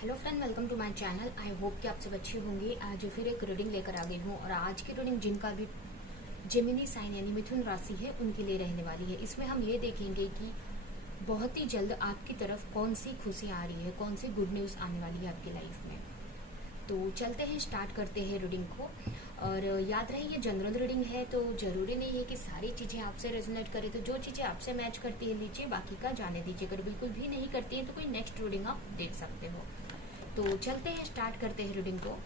Hello friend, welcome to my channel. I hope कि आप सब अच्छे होंगे। आज फिर एक रीडिंग लेकर आ गई हूँ और आज की रीडिंग जिनका भी जेमिनी साइन यानी मिथुन राशि है उनके लिए रहने वाली है। इसमें हम ये देखेंगे कि बहुत ही जल्द आपकी तरफ कौन सी खुशियाँ आ रही है, कौन सी गुड न्यूज़ आने वाली है आपकी लाइफ में। तो चलते हैं, स्टार्ट करते हैं रीडिंग को। और याद रहे ये जनरल रीडिंग है, तो ज़रूरी नहीं है कि सारी चीज़ें आपसे रेजोनेट करें। तो जो चीज़ें आपसे मैच करती है लीजिए, बाकी का जाने दीजिए। अगर बिल्कुल भी नहीं करती है तो कोई नेक्स्ट रीडिंग आप देख सकते हो। तो चलते हैं, स्टार्ट करते हैं रीडिंग को।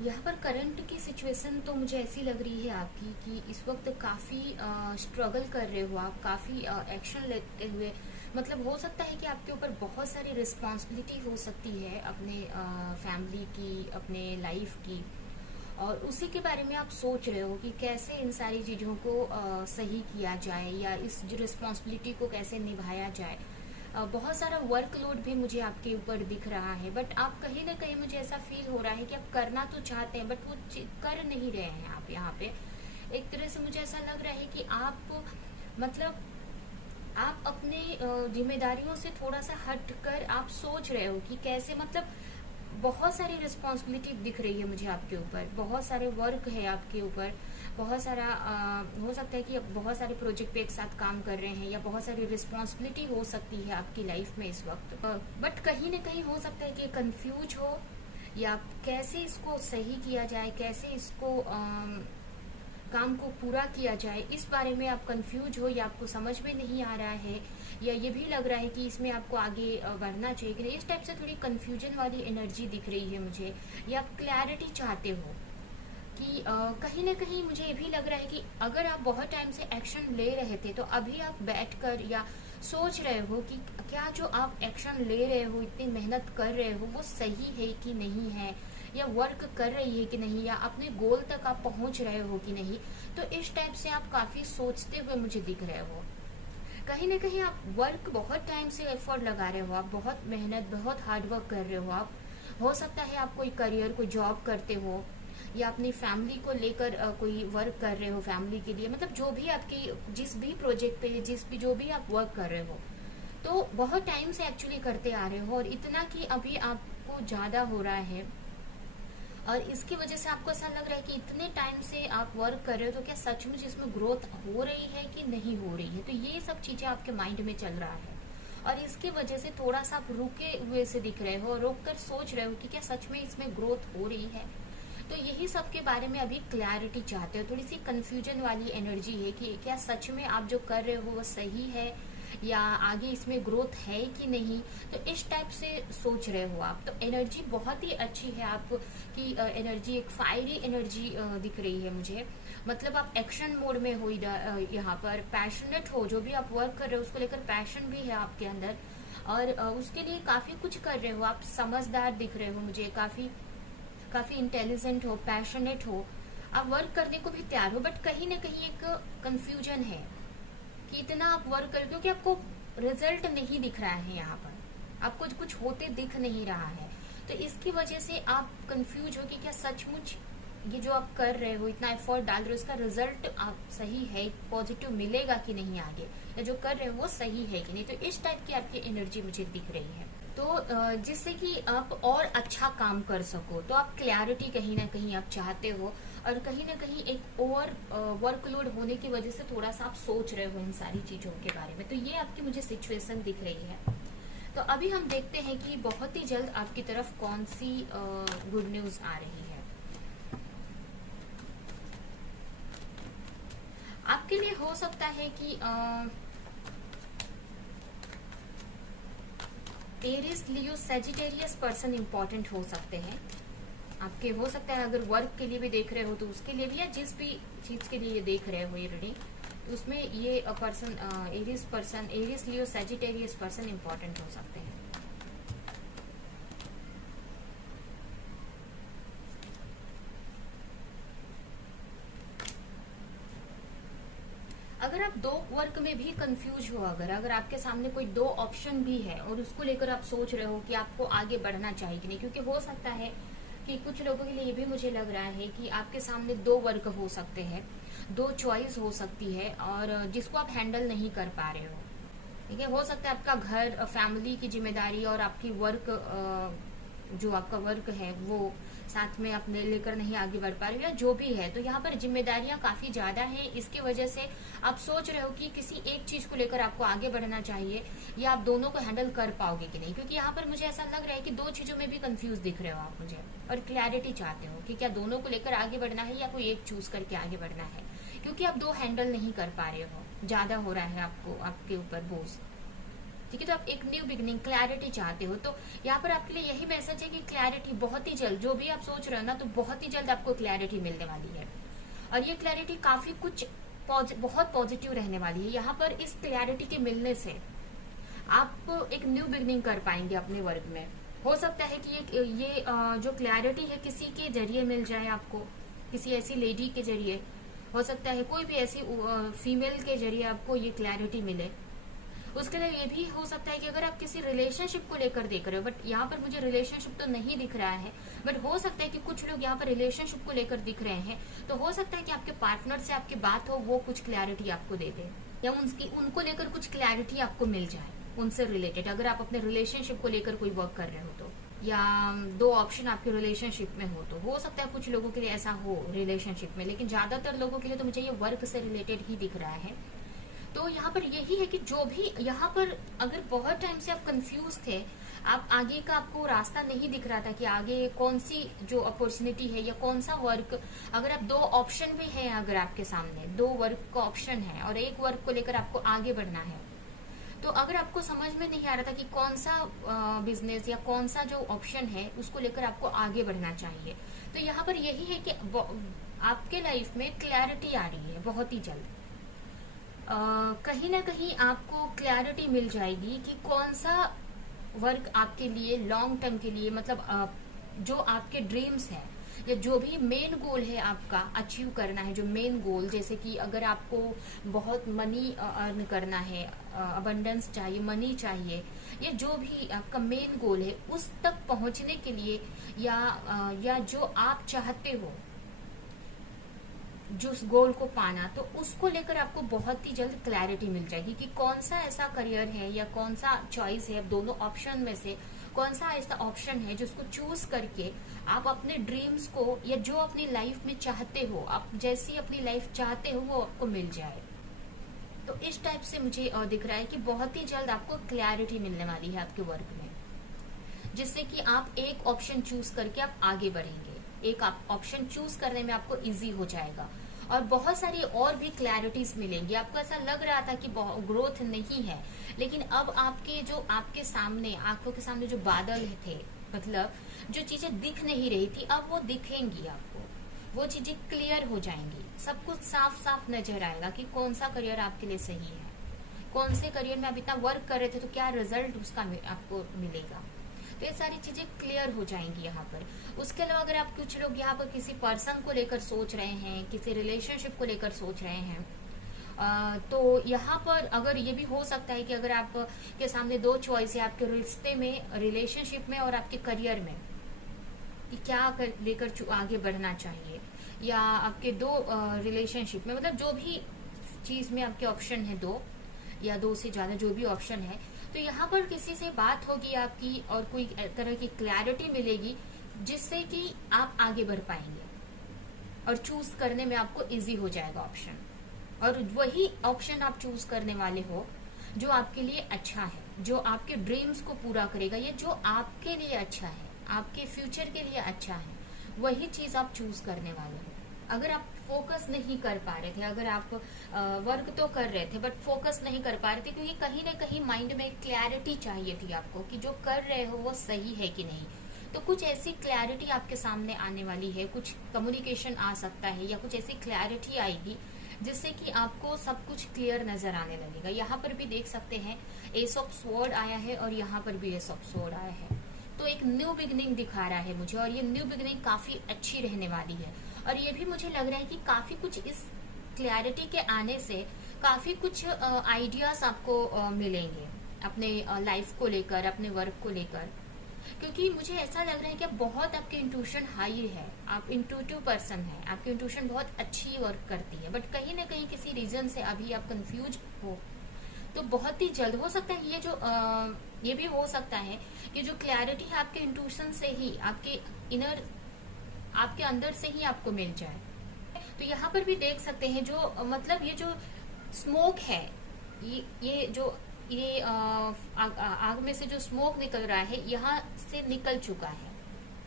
यहाँ पर करंट की सिचुएशन तो मुझे ऐसी लग रही है आपकी कि इस वक्त काफ़ी स्ट्रगल कर रहे हो आप, काफ़ी एक्शन लेते हुए। मतलब हो सकता है कि आपके ऊपर बहुत सारी रिस्पॉन्सिबिलिटी हो सकती है अपने फैमिली की, अपने लाइफ की, और उसी के बारे में आप सोच रहे हो कि कैसे इन सारी चीज़ों को सही किया जाए या इस रिस्पॉन्सिबिलिटी को कैसे निभाया जाए। बहुत सारा वर्कलोड भी मुझे आपके ऊपर दिख रहा है, बट आप कहीं ना कहीं, मुझे ऐसा फील हो रहा है कि आप करना तो चाहते हैं बट वो कर नहीं रहे हैं आप यहाँ पे। एक तरह से मुझे ऐसा लग रहा है कि आप, मतलब आप अपने जिम्मेदारियों से थोड़ा सा हट कर आप सोच रहे हो कि कैसे, मतलब बहुत सारी रिस्पॉन्सिबिलिटी दिख रही है मुझे आपके ऊपर, बहुत सारे वर्क है आपके ऊपर, बहुत सारा हो सकता है कि आप बहुत सारे प्रोजेक्ट पे एक साथ काम कर रहे हैं या बहुत सारी रिस्पॉन्सिबिलिटी हो सकती है आपकी लाइफ में इस वक्त। बट कहीं ना कहीं हो सकता है कि कंफ्यूज हो या कैसे इसको सही किया जाए, कैसे इसको काम को पूरा किया जाए, इस बारे में आप कंफ्यूज हो या आपको समझ में नहीं आ रहा है, या ये भी लग रहा है कि इसमें आपको आगे बढ़ना चाहिए कि नहीं। इस टाइप से थोड़ी कंफ्यूजन वाली एनर्जी दिख रही है मुझे, या आप क्लैरिटी चाहते हो कि कहीं ना कहीं मुझे ये भी लग रहा है कि अगर आप बहुत टाइम से एक्शन ले रहे थे तो अभी आप बैठकर या सोच रहे हो कि क्या जो आप एक्शन ले रहे हो, इतनी मेहनत कर रहे हो, वो सही है कि नहीं है, या वर्क कर रही है कि नहीं, या अपने गोल तक आप पहुंच रहे हो कि नहीं। तो इस टाइप से आप काफी सोचते हुए मुझे दिख रहे हो। कहीं ना कहीं आप वर्क बहुत टाइम से एफर्ट लगा रहे हो, आप बहुत मेहनत, बहुत हार्ड वर्क कर रहे हो आप। हो सकता है आप कोई करियर, कोई जॉब करते हो, या अपनी फैमिली को लेकर कोई वर्क कर रहे हो फैमिली के लिए। मतलब जो भी आपकी, जिस भी प्रोजेक्ट पे, जिस भी जो भी आप वर्क कर रहे हो, तो बहुत टाइम से एक्चुअली करते आ रहे हो, और इतना कि अभी आपको ज्यादा हो रहा है। और इसकी वजह से आपको ऐसा लग रहा है कि इतने टाइम से आप वर्क कर रहे हो तो क्या सचमुच इसमें ग्रोथ हो रही है कि नहीं हो रही है। तो ये सब चीजें आपके माइंड में चल रहा है, और इसकी वजह से थोड़ा सा आप रुके हुए से दिख रहे हो और रुक कर सोच रहे हो कि क्या सच में इसमें ग्रोथ हो रही है। तो यही सब के बारे में अभी क्लैरिटी चाहते हो। थोड़ी सी कंफ्यूजन वाली एनर्जी है कि क्या सच में आप जो कर रहे हो वो सही है, या आगे इसमें ग्रोथ है कि नहीं। तो इस टाइप से सोच रहे हो आप। तो एनर्जी बहुत ही अच्छी है आपकी, एनर्जी एक फायरी एनर्जी दिख रही है मुझे। मतलब आप एक्शन मोड में हो यहाँ पर, पैशनेट हो, जो भी आप वर्क कर रहे हो उसको लेकर पैशन भी है आपके अंदर, और उसके लिए काफी कुछ कर रहे हो आप। समझदार दिख रहे हो मुझे, काफी काफी इंटेलिजेंट हो, पैशनेट हो, आप वर्क करने को भी तैयार हो। बट कहीं ना कहीं एक कंफ्यूजन है कि इतना आप वर्क कर, क्योंकि आपको रिजल्ट नहीं दिख रहा है यहाँ पर, आपको कुछ होते दिख नहीं रहा है। तो इसकी वजह से आप कंफ्यूज हो कि क्या सचमुच ये जो आप कर रहे हो, इतना एफर्ट डाल रहे हो, इसका रिजल्ट आप सही है, पॉजिटिव मिलेगा कि नहीं आगे, या जो कर रहे हो वो सही है कि नहीं। तो इस टाइप की आपकी एनर्जी मुझे दिख रही है। तो जिससे कि आप और अच्छा काम कर सको, तो आप क्लैरिटी कहीं ना कहीं आप चाहते हो, और कहीं ना कहीं एक ओवर वर्कलोड होने की वजह से थोड़ा सा आप सोच रहे हो इन सारी चीजों के बारे में। तो ये आपकी मुझे सिचुएशन दिख रही है। तो अभी हम देखते हैं कि बहुत ही जल्द आपकी तरफ कौन सी गुड न्यूज आ रही है। आपके लिए हो सकता है कि एरिस, लियो, सेजिटेरियस पर्सन इंपॉर्टेंट हो सकते हैं आपके। हो सकता है अगर वर्क के लिए भी देख रहे हो तो उसके लिए भी, या जिस भी चीज के लिए ये देख रहे हो ये रीडिंग, तो उसमें ये पर्सन, एरिस, लियो, सेजिटेरियस पर्सन इंपॉर्टेंट हो सकते हैं। अगर आप दो वर्क में भी कंफ्यूज हो, अगर आपके सामने कोई दो ऑप्शन भी है और उसको लेकर आप सोच रहे हो कि आपको आगे बढ़ना चाहिए कि नहीं, क्योंकि हो सकता है कि कुछ लोगों के लिए ये भी मुझे लग रहा है कि आपके सामने दो वर्क हो सकते हैं, दो चॉइस हो सकती है और जिसको आप हैंडल नहीं कर पा रहे हो। ठीक है, हो सकता है आपका घर, फैमिली की जिम्मेदारी और आपकी वर्क, जो आपका वर्क है वो साथ में अपने लेकर नहीं आगे बढ़ पा रहे हो या जो भी है। तो यहाँ पर जिम्मेदारियां काफी ज्यादा हैं, इसकी वजह से आप सोच रहे हो कि किसी एक चीज को लेकर आपको आगे बढ़ना चाहिए या आप दोनों को हैंडल कर पाओगे कि नहीं, क्योंकि यहाँ पर मुझे ऐसा लग रहा है कि दो चीजों में भी कंफ्यूज दिख रहे हो आप मुझे, और क्लैरिटी चाहते हो कि क्या दोनों को लेकर आगे बढ़ना है या कोई एक चूज करके आगे बढ़ना है, क्योंकि आप दो हैंडल नहीं कर पा रहे हो, ज्यादा हो रहा है आपको, आपके ऊपर बोझ। ठीक है, तो आप एक न्यू बिगनिंग, क्लैरिटी चाहते हो। तो यहाँ पर आपके लिए यही मैसेज है कि क्लैरिटी बहुत ही जल्द, जो भी आप सोच रहे हो ना, तो बहुत ही जल्द आपको क्लैरिटी मिलने वाली है और ये क्लैरिटी काफी कुछ बहुत पॉजिटिव रहने वाली है। यहाँ पर इस क्लैरिटी के मिलने से आप एक न्यू बिगनिंग कर पाएंगे अपने वर्क में। हो सकता है कि ये जो क्लैरिटी है किसी के जरिए मिल जाए आपको, किसी ऐसी लेडी के जरिए, हो सकता है कोई भी ऐसी फीमेल के जरिए आपको ये क्लैरिटी मिले। उसके लिए ये भी हो सकता है कि अगर आप किसी रिलेशनशिप को लेकर देख रहे हो, बट यहाँ पर मुझे रिलेशनशिप तो नहीं दिख रहा है, बट हो सकता है कि कुछ लोग यहाँ पर रिलेशनशिप को लेकर दिख रहे हैं, तो हो सकता है कि आपके पार्टनर से आपकी बात हो, वो कुछ क्लैरिटी आपको दे दे या उनको लेकर कुछ क्लैरिटी आपको मिल जाए उनसे रिलेटेड, अगर आप अपने रिलेशनशिप को लेकर कोई वर्क कर रहे हो तो, या दो ऑप्शन आपके रिलेशनशिप में हो, तो हो सकता है कुछ लोगों के लिए ऐसा हो रिलेशनशिप में, लेकिन ज्यादातर लोगों के लिए तो मुझे ये वर्क से रिलेटेड ही दिख रहा है। तो यहाँ पर यही है कि जो भी यहाँ पर अगर बहुत टाइम से आप कंफ्यूज थे, आप आगे का आपको रास्ता नहीं दिख रहा था कि आगे कौन सी जो अपॉर्चुनिटी है या कौन सा वर्क, अगर आप दो ऑप्शन में है, अगर आपके सामने दो वर्क का ऑप्शन है और एक वर्क को लेकर आपको आगे बढ़ना है, तो अगर आपको समझ में नहीं आ रहा था कि कौन सा बिजनेस या कौन सा जो ऑप्शन है उसको लेकर आपको आगे बढ़ना चाहिए, तो यहाँ पर यही है कि आपके लाइफ में क्लैरिटी आ रही है बहुत ही जल्द। कहीं ना कहीं आपको क्लैरिटी मिल जाएगी कि कौन सा वर्क आपके लिए लॉन्ग टर्म के लिए, मतलब जो आपके ड्रीम्स है या जो भी मेन गोल है आपका अचीव करना है, जो मेन गोल, जैसे कि अगर आपको बहुत मनी अर्न करना है, अबंडेंस चाहिए, मनी चाहिए, या जो भी आपका मेन गोल है उस तक पहुंचने के लिए, या जो आप चाहते हो जो उस गोल को पाना, तो उसको लेकर आपको बहुत ही जल्द क्लैरिटी मिल जाएगी कि कौन सा ऐसा करियर है या कौन सा चॉइस है, दोनों ऑप्शन में से कौन सा ऐसा ऑप्शन है जिसको चूज करके आप अपने ड्रीम्स को या जो अपनी लाइफ में चाहते हो, आप जैसी अपनी लाइफ चाहते हो वो आपको मिल जाए। तो इस टाइप से मुझे दिख रहा है कि बहुत ही जल्द आपको क्लैरिटी मिलने वाली है आपके वर्क में, जिससे कि आप एक ऑप्शन चूज करके आप आगे बढ़ेंगे, एक ऑप्शन चूज करने में आपको इजी हो जाएगा और बहुत सारी और भी क्लैरिटीज मिलेंगी। आपको ऐसा लग रहा था कि ग्रोथ नहीं है, लेकिन अब आपके सामने, आंखों के सामने जो बादल थे, मतलब जो चीजें दिख नहीं रही थी, अब वो दिखेंगी आपको, वो चीजें क्लियर हो जाएंगी, सब कुछ साफ साफ नजर आएगा कि कौन सा करियर आपके लिए सही है, कौन से करियर में आप इतना वर्क कर रहे थे तो क्या रिजल्ट उसका आपको मिलेगा। तो ये सारी चीजें क्लियर हो जाएंगी यहाँ पर। उसके अलावा अगर आप कुछ लोग यहाँ पर किसी पर्सन को लेकर सोच रहे हैं, किसी रिलेशनशिप को लेकर सोच रहे हैं, तो यहाँ पर अगर ये भी हो सकता है कि अगर आप के सामने दो चॉइस है आपके रिश्ते में, रिलेशनशिप में और आपके करियर में, कि क्या लेकर आगे बढ़ना चाहिए, या आपके दो रिलेशनशिप में, मतलब जो भी चीज में आपके ऑप्शन है, दो या दो से ज्यादा जो भी ऑप्शन है, तो यहाँ पर किसी से बात होगी आपकी और कोई तरह की क्लैरिटी मिलेगी जिससे कि आप आगे बढ़ पाएंगे और चूज करने में आपको इजी हो जाएगा ऑप्शन, और वही ऑप्शन आप चूज करने वाले हो जो आपके लिए अच्छा है, जो आपके ड्रीम्स को पूरा करेगा, या जो आपके लिए अच्छा है, आपके फ्यूचर के लिए अच्छा है, वही चीज आप चूज करने वाले हो। अगर आप फोकस नहीं कर पा रहे थे, अगर आप वर्क तो कर रहे थे बट फोकस नहीं कर पा रहे थे, क्योंकि कहीं ना कहीं माइंड में क्लैरिटी चाहिए थी आपको कि जो कर रहे हो वो सही है कि नहीं, तो कुछ ऐसी क्लैरिटी आपके सामने आने वाली है, कुछ कम्युनिकेशन आ सकता है या कुछ ऐसी क्लैरिटी आएगी जिससे कि आपको सब कुछ क्लियर नजर आने लगेगा। यहाँ पर भी देख सकते हैं एस ऑफ स्वॉर्ड आया है और यहाँ पर भी एस ऑफ स्वॉर्ड आया है, तो एक न्यू बिगनिंग दिखा रहा है मुझे, और ये न्यू बिगनिंग काफी अच्छी रहने वाली है। और ये भी मुझे लग रहा है कि काफी कुछ इस क्लैरिटी के आने से काफी कुछ आइडियाज आपको मिलेंगे अपने लाइफ को लेकर, अपने वर्क को लेकर। क्योंकि मुझे ऐसा लग रहा है कि बहुत आपकी इंट्यूशन हाई है, आप इंट्यूटिव पर्सन है, आपकी इंट्यूशन बहुत अच्छी वर्क करती है, बट कहीं ना कहीं किसी रीजन से अभी आप कंफ्यूज हो। तो बहुत ही जल्द हो सकता है ये भी हो सकता है कि जो क्लैरिटी है आपके इंट्यूशन से ही, आपके इनर, आपके अंदर से ही आपको मिल जाए। तो यहाँ पर भी देख सकते हैं जो मतलब ये जो स्मोक है, ये जो ये आग में से जो स्मोक निकल रहा है यहाँ से निकल चुका है,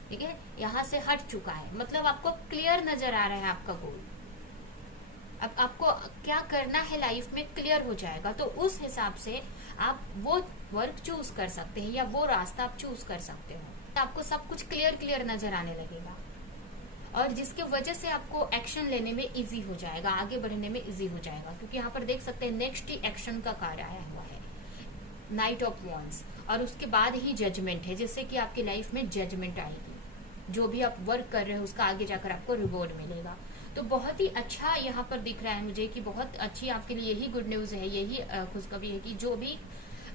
ठीक है, यहाँ से हट चुका है, मतलब आपको क्लियर नजर आ रहा है आपका गोल। अब आपको क्या करना है लाइफ में क्लियर हो जाएगा, तो उस हिसाब से आप वो वर्क चूज कर सकते हैं या वो रास्ता आप चूज कर सकते हो। आपको सब कुछ क्लियर क्लियर नजर आने लगेगा और जिसके वजह से आपको एक्शन लेने में इजी हो जाएगा, आगे बढ़ने में इजी हो जाएगा। क्योंकि यहाँ पर देख सकते हैं नेक्स्ट ही एक्शन का कार्ड आया हुआ है, नाइट ऑफ वॉन्ड्स, और उसके बाद ही जजमेंट है, जिससे कि आपकी लाइफ में जजमेंट आएगी। जो भी आप वर्क कर रहे हो उसका आगे जाकर आपको रिवॉर्ड मिलेगा। तो बहुत ही अच्छा यहाँ पर दिख रहा है मुझे कि बहुत अच्छी आपके लिए यही गुड न्यूज है, यही खुशखबरी है कि जो भी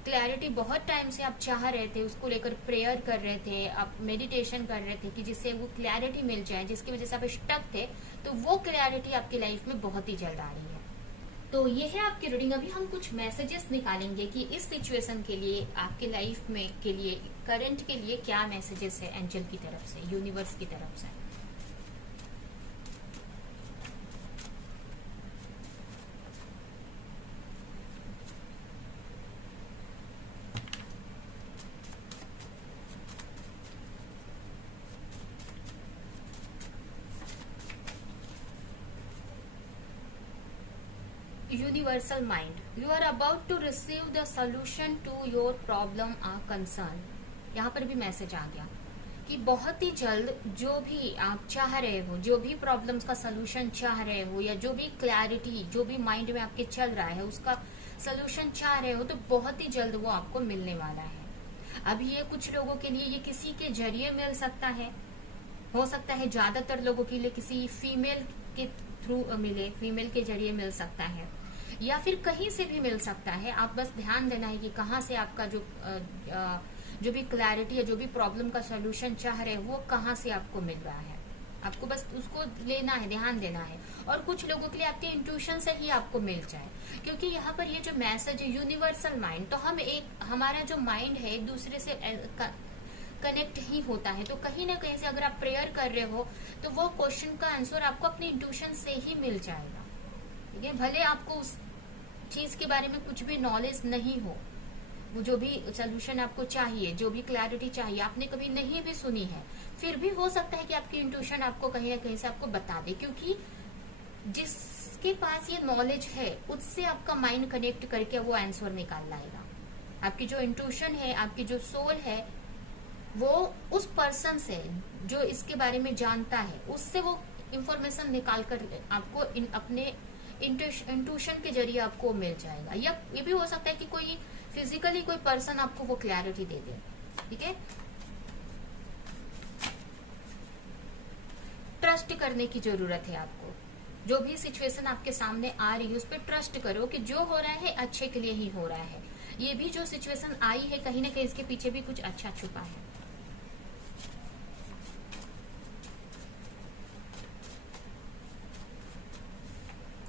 क्लैरिटी बहुत टाइम से आप चाह रहे थे, उसको लेकर प्रेयर कर रहे थे, आप मेडिटेशन कर रहे थे कि जिससे वो क्लैरिटी मिल जाए, जिसकी वजह से आप स्टक थे, तो वो क्लैरिटी आपकी लाइफ में बहुत ही जल्द आ रही है। तो ये है आपकी रीडिंग। अभी हम कुछ मैसेजेस निकालेंगे कि इस सिचुएशन के लिए, आपके लाइफ में के लिए, करंट के लिए क्या मैसेजेस है एंजल की तरफ से, यूनिवर्स की तरफ से। Universal mind, you are about to receive the solution to your problem or concern. यहाँ पर भी मैसेज आ गया कि बहुत ही जल्द जो भी आप चाह रहे हो, जो भी प्रॉब्लम्स का सोल्यूशन चाह रहे हो, या जो भी क्लैरिटी जो भी माइंड में आपके चल रहा है उसका सोल्यूशन चाह रहे हो, तो बहुत ही जल्द वो आपको मिलने वाला है। अभी ये कुछ लोगों के लिए ये किसी के जरिए मिल सकता है, हो सकता है ज्यादातर लोगों के लिए किसी फीमेल के थ्रू मिले, फीमेल के जरिए मिल सकता है, या फिर कहीं से भी मिल सकता है। आप बस ध्यान देना है कि कहाँ से आपका जो भी क्लैरिटी है, जो भी प्रॉब्लम का सोल्यूशन चाह रहे हो, वो कहाँ से आपको मिल रहा है। आपको बस उसको लेना है, ध्यान देना है। और कुछ लोगों के लिए आपके इंट्यूशन से ही आपको मिल जाए, क्योंकि यहाँ पर ये जो मैसेज है यूनिवर्सल माइंड, तो हमारा जो माइंड है एक दूसरे से कनेक्ट ही होता है। तो कहीं ना कहीं से अगर आप प्रेयर कर रहे हो तो वो क्वेश्चन का आंसर आपको अपनी इंट्यूशन से ही मिल जाएगा, ठीक है। भले आपको उस चीज के बारे में कुछ भी नॉलेज नहीं हो, वो जो भी सोल्यूशन आपको चाहिए, जो भी क्लैरिटी चाहिए, आपने कभी नहीं भी सुनी है, फिर भी हो सकता है कि आपकी इंट्यूशन आपको कहीं ना कहीं से आपको बता दे। क्योंकि जिसके पास ये नॉलेज है उससे आपका माइंड कनेक्ट करके वो आंसर निकाल लाएगा। आपकी जो इंट्यूशन है, आपकी जो सोल है, वो उस पर्सन से जो इसके बारे में जानता है, उससे वो इंफॉर्मेशन निकाल कर आपको अपने इंट्यूशन के जरिए आपको मिल जाएगा। या ये भी हो सकता है कि कोई फिजिकली कोई पर्सन आपको वो क्लैरिटी दे दे, ठीक है। ट्रस्ट करने की जरूरत है आपको। जो भी सिचुएशन आपके सामने आ रही है उस पर ट्रस्ट करो कि जो हो रहा है अच्छे के लिए ही हो रहा है। ये भी जो सिचुएशन आई है कहीं ना कहीं इसके पीछे भी कुछ अच्छा छुपा है।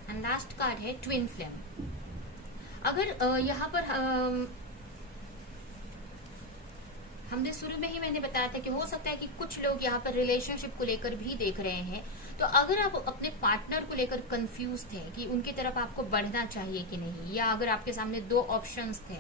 एंड लास्ट कार्ड है ट्विन फ्लेम। अगर यहाँ पर हमने शुरू में ही मैंने बताया था कि हो सकता है कि कुछ लोग यहाँ पर रिलेशनशिप को लेकर भी देख रहे हैं। तो अगर आप अपने पार्टनर को लेकर कंफ्यूज थे कि उनकी तरफ आपको बढ़ना चाहिए कि नहीं, या अगर आपके सामने दो ऑप्शंस थे,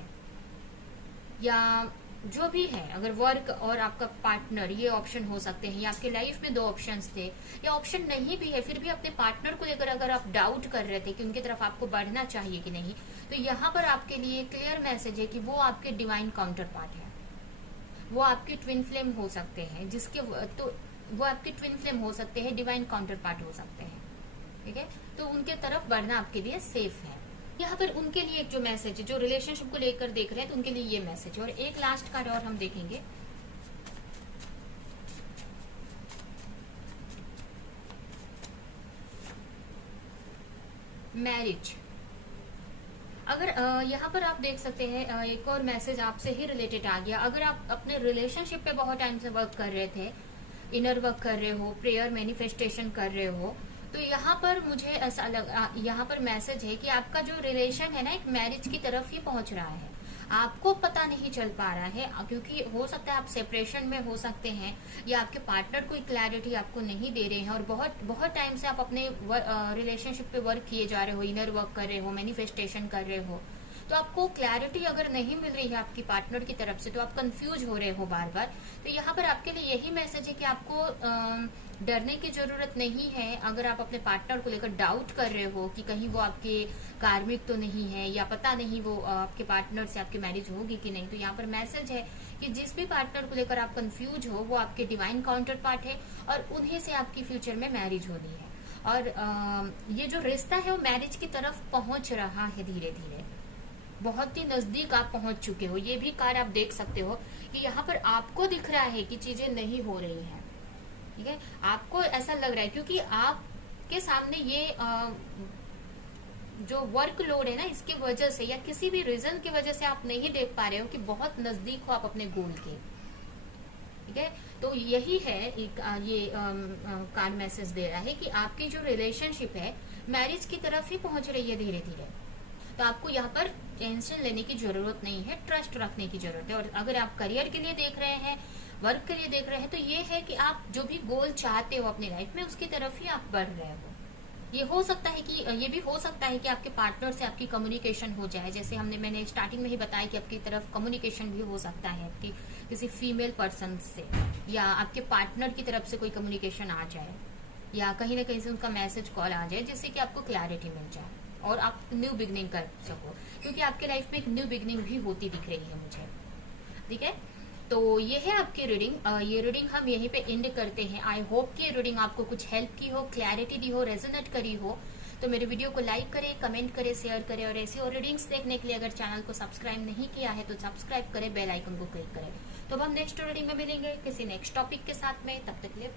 या जो भी है, अगर वर्क और आपका पार्टनर ये ऑप्शन हो सकते हैं, या आपके लाइफ में दो ऑप्शंस थे, या ऑप्शन नहीं भी है, फिर भी अपने पार्टनर को लेकर अगर आप डाउट कर रहे थे कि उनकी तरफ आपको बढ़ना चाहिए कि नहीं, तो यहाँ पर आपके लिए क्लियर मैसेज है कि वो आपके डिवाइन काउंटर पार्ट है, वो आपकी ट्विन फ्लेम हो सकते हैं, तो वो आपके ट्विन फ्लेम हो सकते हैं, डिवाइन काउंटर पार्ट हो सकते हैं, ठीक है। तो उनके तरफ बढ़ना आपके लिए सेफ है। यहाँ पर उनके लिए एक जो मैसेज है, जो रिलेशनशिप को लेकर देख रहे हैं, तो उनके लिए ये मैसेज है। और एक लास्ट कार्ड और हम देखेंगे, मैरिज। अगर यहाँ पर आप देख सकते हैं एक और मैसेज आपसे ही रिलेटेड आ गया। अगर आप अपने रिलेशनशिप पे बहुत टाइम से वर्क कर रहे थे, इनर वर्क कर रहे हो, प्रेयर मैनिफेस्टेशन कर रहे हो, तो यहाँ पर मुझे ऐसा यहाँ पर मैसेज है कि आपका जो रिलेशन है ना एक मैरिज की तरफ ही पहुंच रहा है। आपको पता नहीं चल पा रहा है क्योंकि हो सकता है आप सेपरेशन में हो सकते हैं, या आपके पार्टनर कोई क्लैरिटी आपको नहीं दे रहे हैं, और बहुत बहुत टाइम से आप अपने रिलेशनशिप पे वर्क किए जा रहे हो, इनर वर्क कर रहे हो, मैनिफेस्टेशन कर रहे हो, तो आपको क्लैरिटी अगर नहीं मिल रही है आपकी पार्टनर की तरफ से, तो आप कंफ्यूज हो रहे हो बार बार, तो यहाँ पर आपके लिए यही मैसेज है कि आपको डरने की जरूरत नहीं है। अगर आप अपने पार्टनर को लेकर डाउट कर रहे हो कि कहीं वो आपके कार्मिक तो नहीं है, या पता नहीं वो आपके पार्टनर से आपकी मैरिज होगी कि नहीं, तो यहाँ पर मैसेज है कि जिस भी पार्टनर को लेकर आप कंफ्यूज हो वो आपके डिवाइन काउंटर पार्ट है, और उन्हीं से आपकी फ्यूचर में मैरिज होनी है। और ये जो रिश्ता है वो मैरिज की तरफ पहुंच रहा है धीरे धीरे, बहुत ही नजदीक आप पहुंच चुके हो। ये भी कार्ड आप देख सकते हो कि यहाँ पर आपको दिख रहा है कि चीजें नहीं हो रही हैं, ठीक है, आपको ऐसा लग रहा है क्योंकि आपके सामने ये जो वर्कलोड है ना, इसकी वजह से या किसी भी रीजन की वजह से आप नहीं देख पा रहे हो कि बहुत नजदीक हो आप अपने गोल के, ठीक है। तो यही है ये कार्ड मैसेज दे रहा है कि आपकी जो रिलेशनशिप है मैरिज की तरफ ही पहुंच रही है धीरे धीरे। तो आपको यहाँ पर टेंशन लेने की जरूरत नहीं है, ट्रस्ट रखने की जरूरत है। और अगर आप करियर के लिए देख रहे हैं, वर्क के लिए देख रहे हैं, तो ये है कि आप जो भी गोल चाहते हो अपनी लाइफ में उसकी तरफ ही आप बढ़ रहे हो। ये हो सकता है कि ये भी हो सकता है कि आपके पार्टनर से आपकी कम्युनिकेशन हो जाए, जैसे मैंने स्टार्टिंग में ही बताया कि आपकी तरफ कम्युनिकेशन भी हो सकता है आपकी किसी फीमेल पर्सन से, या आपके पार्टनर की तरफ से कोई कम्युनिकेशन आ जाए, या कहीं ना कहीं से उनका मैसेज कॉल आ जाए जिससे कि आपको क्लैरिटी मिल जाए और आप न्यू बिगनिंग कर सको, क्योंकि आपके लाइफ में एक न्यू बिगनिंग भी होती दिख रही है मुझे, ठीक है। तो ये है आपकी रीडिंग। ये रीडिंग हम यहीं पे एंड करते हैं। आई होप कि ये रीडिंग आपको कुछ हेल्प की हो, क्लैरिटी दी हो, रेजोनेट करी हो। तो मेरे वीडियो को लाइक करें, कमेंट करें, शेयर करें, और ऐसी और रीडिंग्स देखने के लिए अगर चैनल को सब्सक्राइब नहीं किया है तो सब्सक्राइब करें, बेल आइकन को क्लिक करें। तो अब हम नेक्स्ट रीडिंग में मिलेंगे किसी नेक्स्ट टॉपिक के साथ में, तब तक के लिए